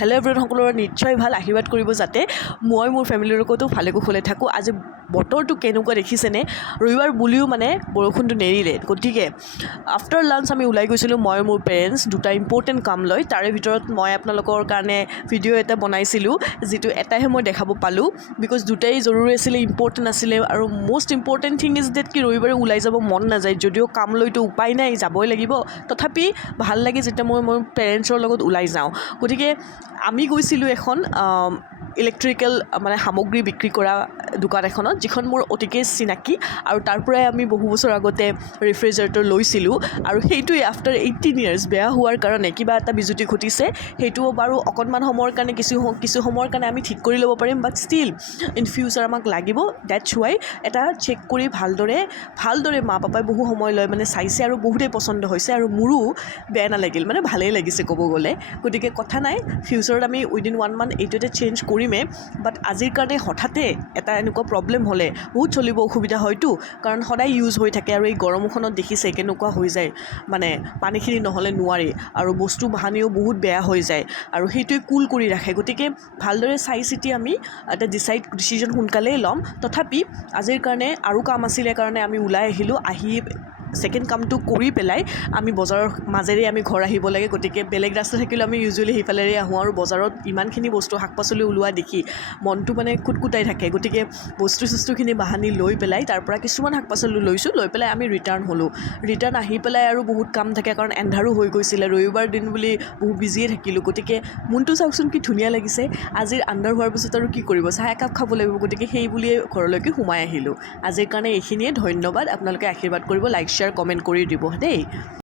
Hello' everyone, সকলোৰে নিশ্চয় ভাল আশীৰ্বাদ কৰিব যাতে মই মোৰ ফেমিলিৰ লগতো ভালে কুশলে থাকোঁ। আজি বতৰটো কেনেকুৱা দেখিছেনে? ৰবিবাৰ বুলিও মানে বৰষুণটো নেৰিলে। গতিকে আফটাৰ লাঞ্চ আমি ওলাই গৈছিলোঁ, মই মোৰ পেৰেণ্টছ দুটা ইম্পৰ্টেণ্ট কাম লৈ। তাৰে ভিতৰত মই আপোনালোকৰ কাৰণে ভিডিঅ' এটা বনাইছিলোঁ, যিটো এটাইহে মই দেখাব পালোঁ বিকজ দুটাই জৰুৰী আছিলে, ইম্পৰ্টেণ্ট আছিলে। আৰু most important thing is that কি ৰবিবাৰে ওলাই যাব মন নাযায়, যদিও কাম লৈতো উপায় নাই, যাবই লাগিব। তথাপি ভাল লাগে যেতিয়া মই মোৰ পেৰেণ্টছৰ লগত ওলাই যাওঁ। গতিকে আমি গৈছিলোঁ এখন ইলেক্ট্ৰিকেল মানে সামগ্ৰী বিক্ৰী কৰা দোকান এখনত, যিখন মোৰ অতিকে চিনাকি। আৰু তাৰ পৰাই আমি বহু বছৰ আগতে ৰেফ্ৰিজাৰেটৰ লৈছিলোঁ। আৰু সেইটোৱে আফটাৰ 18 years বেয়া হোৱাৰ কাৰণে কিবা এটা বিজুতি ঘটিছে। সেইটো বাৰু অকণমান সময়ৰ কাৰণে কিছু সময়ৰ কাৰণে আমি ঠিক কৰি ল'ব পাৰিম, বাট ষ্টিল ইন ফিউচাৰ আমাক লাগিব। ডেটছ ৱাই এটা চেক কৰি ভালদৰে মা পাপাই বহু সময় লৈ মানে চাইছে আৰু বহুতেই পচন্দ হৈছে। আৰু মোৰো বেয়া নালাগিল, মানে ভালেই লাগিছে ক'ব গ'লে। গতিকে কথা নাই, ফিউচাৰত আমি উইদিন 1 month এইটোতে চেঞ্জ কৰিমেই। বাট আজিৰ কাৰণে হঠাতে এটা এনেকুৱা প্ৰব্লেম হ'লে বহুত চলিব অসুবিধা হয়তো, কাৰণ সদায় ইউজ হৈ থাকে। আৰু এই গৰমখনত দেখিছে কেনেকুৱা হৈ যায়, মানে পানীখিনি নহ'লে নোৱাৰি। আৰু বস্তু বাহানিও বহুত বেয়া হৈ যায়, আৰু সেইটোৱে কুল কৰি ৰাখে। গতিকে ভালদৰে চাই চিতি আমি এটা ডিচিজন সোনকালেই ল'ম। তথাপি আজিৰ কাৰণে আৰু কাম আছিলে কাৰণে আমি ওলাই আহিলোঁ। আহি ছেকেণ্ড কামটো কৰি পেলাই আমি বজাৰৰ মাজেৰে আমি ঘৰ আহিব লাগে। গতিকে বেলেগ ৰাস্তা থাকিলেও আমি ইউজুৱেলি সেইফালেৰে আহোঁ। আৰু বজাৰত ইমানখিনি বস্তু শাক পাচলি ওলোৱা দেখি মনটো মানে কুটকুটাই থাকে। গতিকে বস্তুখিনি বাহানি লৈ পেলাই তাৰ পৰা কিছুমান শাক পাচলি লৈছোঁ, লৈ পেলাই আমি ৰিটাৰ্ণ হ'লোঁ। ৰিটাৰ্ণ আহি পেলাই আৰু বহুত কাম থাকে, কাৰণ এন্ধাৰো হৈ গৈছিলে, ৰবিবাৰ দিন বুলি বহুত বিজিয়ে থাকিলোঁ। গতিকে মনটো চাওকচোন কি ধুনীয়া লাগিছে। আজিৰ আন্ধাৰ হোৱাৰ পিছত আৰু কি কৰিব, চাহ একাপ খাব লাগিব। গতিকে সেই বুলিয়ে ঘৰলৈকে সোমাই আহিলোঁ। আজিৰ কাৰণে এইখিনিয়ে, ধন্যবাদ। আপোনালোকে আশীৰ্বাদ কৰিব, লাইক শ্বেয়াৰ কমেণ্ট কৰি দিব দেই।